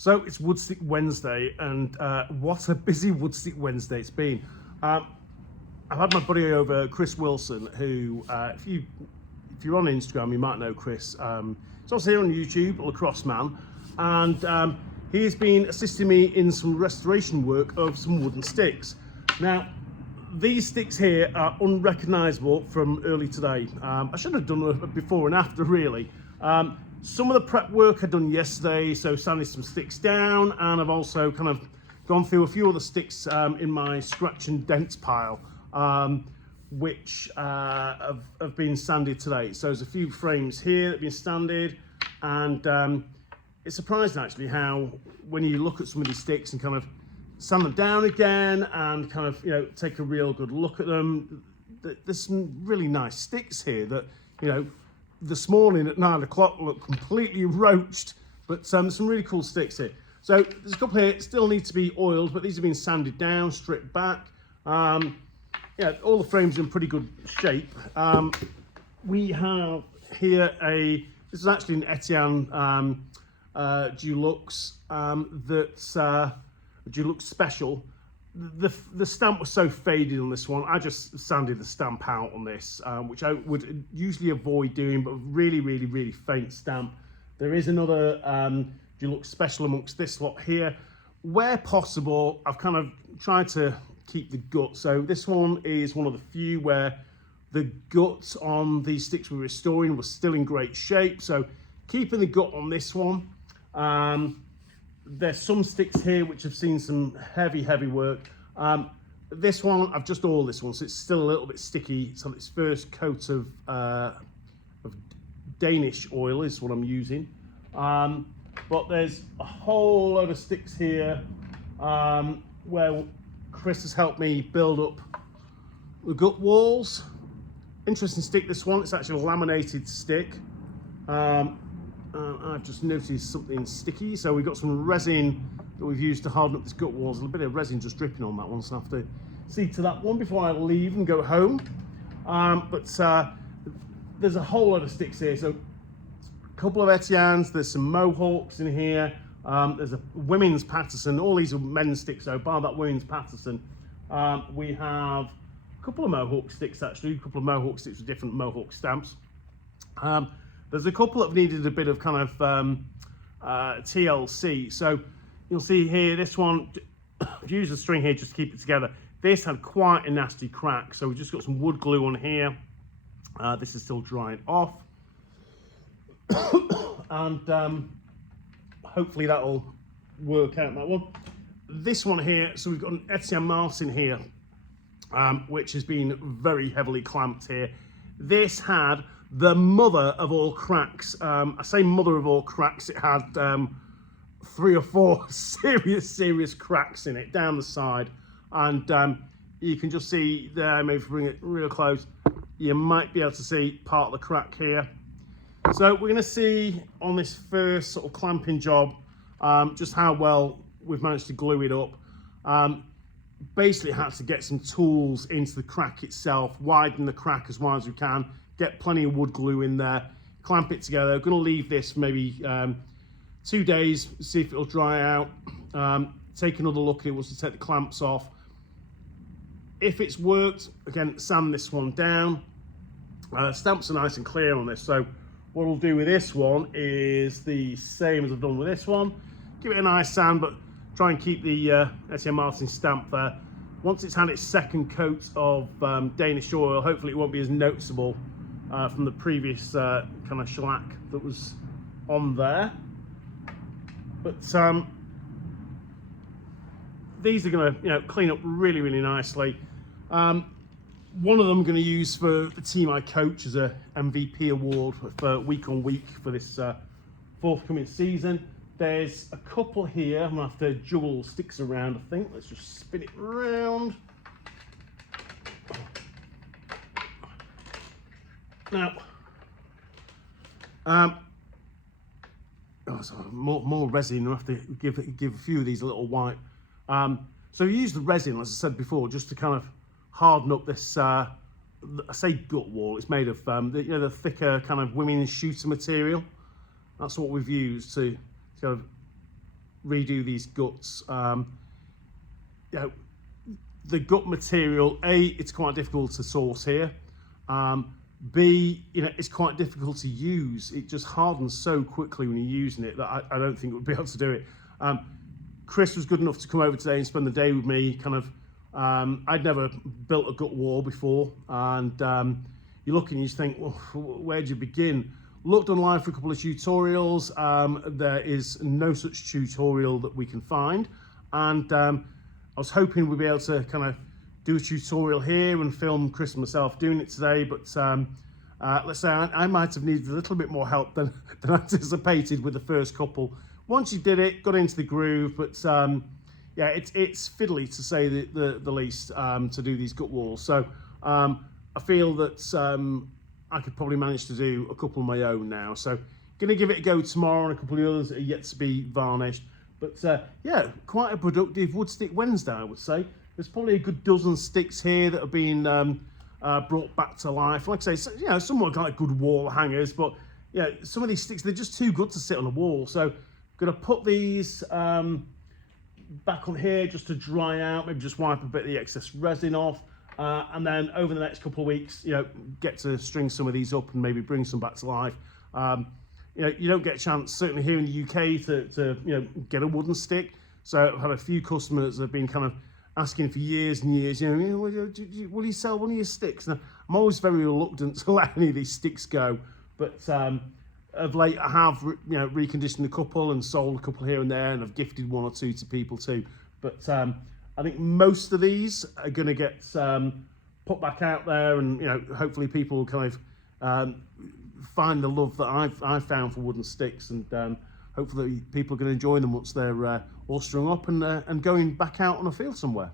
So it's Woodstick Wednesday, and what a busy Woodstick Wednesday it's been. I've had my buddy over, Chris Wilson, who, if you're on Instagram, you might know Chris. He's also here on YouTube, Lacrosse Man, and he's been assisting me in some restoration work of some wooden sticks. Now, these sticks here are unrecognisable from early today. I should have done a before and after, really. Some of the prep work I'd done yesterday, so sanding some sticks down, and I've also kind of gone through a few other sticks in my scratch and dents pile, which have been sanded today. So there's a few frames here that have been sanded, and it's surprising actually how when you look at some of these sticks and kind of sand them down again and kind of, you know, take a real good look at them, there's some really nice sticks here that, you know, this morning at 9 o'clock look completely roached, but some really cool sticks here. So there's a couple here still need to be oiled, but these have been sanded down, stripped back. Yeah, all the frames are in pretty good shape. We have here this is actually an Etienne Dulux, that's Dulux Special. The stamp was so faded on this one, I just sanded the stamp out on this, which I would usually avoid doing, but really faint stamp. There is another Dulux Special amongst this lot here. Where possible, I've kind of tried to keep the gut. So this one is one of the few where the gut on these sticks we're restoring was still in great shape. So keeping the gut on this one. There's some sticks here which have seen some heavy work. This one, I've just oiled this one, so it's still a little bit sticky. So its first coat of Danish oil is what I'm using. But there's a whole load of sticks here where Chris has helped me build up the gut walls. Interesting stick, this one. It's actually a laminated stick. I've just noticed something sticky, so we've got some resin that we've used to harden up this gut walls. A little bit of resin just dripping on that one, so I have to see to that one before I leave and go home. But there's a whole lot of sticks here, so a couple of Etiennes, there's some Mohawks in here, there's a women's Patterson. All these are men's sticks, so bar that women's Patterson. We have a couple of Mohawk sticks actually, a couple of Mohawk sticks with different Mohawk stamps. There's a couple that have needed a bit of kind of TLC. So you'll see here, this one, I've used the string here just to keep it together. This had quite a nasty crack, so we've just got some wood glue on here. This is still drying off. And hopefully that'll work out, that one. This one here, so we've got an Etienne Martin here, which has been very heavily clamped here. This had the mother of all cracks. I say mother of all cracks, it had 3 or 4 serious cracks in it down the side. And you can just see there, maybe if we bring it real close, you might be able to see part of the crack here. So we're gonna see on this first sort of clamping job, just how well we've managed to glue it up. Basically had to get some tools into the crack itself, widen the crack as wide as we can, get plenty of wood glue in there, clamp it together. I'm going to leave this maybe 2 days, see if it'll dry out. Take another look at it once we take the clamps off. If it's worked, again, sand this one down. Stamps are nice and clear on this, so what we'll do with this one is the same as I've done with this one. Give it a nice sand, but try and keep the Etienne Martin stamp there. Once it's had its second coat of Danish oil, hopefully it won't be as noticeable from the previous kind of shellac that was on there. But these are going to, you know, clean up really nicely. One of them I'm going to use for the team I coach as a MVP award for week on week for this forthcoming season. There's a couple here. I'm going to have to juggle sticks around, I think. Let's just spin it around. Now, more resin. I have to give a few of these a little wipe. So you use the resin, as I said before, just to kind of harden up this. I say gut wall. It's made of the thicker kind of women's shooter material. That's what we've used to kind of redo these guts. You know, the gut material, A, it's quite difficult to source here. B, you know, it's quite difficult to use. It just hardens so quickly when you're using it that I don't think we'll be able to do it. Chris was good enough to come over today and spend the day with me. Kind of, I'd never built a gut wall before, and you look and you think, well, where do you begin? Looked online for a couple of tutorials. There is no such tutorial that we can find, and I was hoping we'd be able to kind of do a tutorial here and film Chris and myself doing it today, but let's say I might have needed a little bit more help than anticipated with the first couple. Once you did it, got into the groove, but yeah, it's fiddly to say the least to do these gut walls. So I feel that I could probably manage to do a couple of my own now. So gonna give it a go tomorrow, and a couple of the others that are yet to be varnished. But yeah, quite a productive wood stick Wednesday, I would say. There's probably a good dozen sticks here that have been brought back to life. Like I say, you know, somewhat like good wall hangers, but yeah, some of these sticks, they're just too good to sit on a wall. So gonna put these back on here just to dry out, maybe just wipe a bit of the excess resin off, and then over the next couple of weeks, you know, get to string some of these up and maybe bring some back to life. You know, you don't get a chance, certainly here in the UK, to you know, get a wooden stick. So I've had a few customers that have been kind of asking for years and years, you know, will you sell one of your sticks? Now, I'm always very reluctant to let any of these sticks go, but of late I have, you know, reconditioned a couple and sold a couple here and there, and I've gifted one or two to people too. But I think most of these are going to get put back out there, and you know, hopefully people will kind of find the love that I've found for wooden sticks, and hopefully people are going to enjoy them once they're all strung up and going back out on a field somewhere.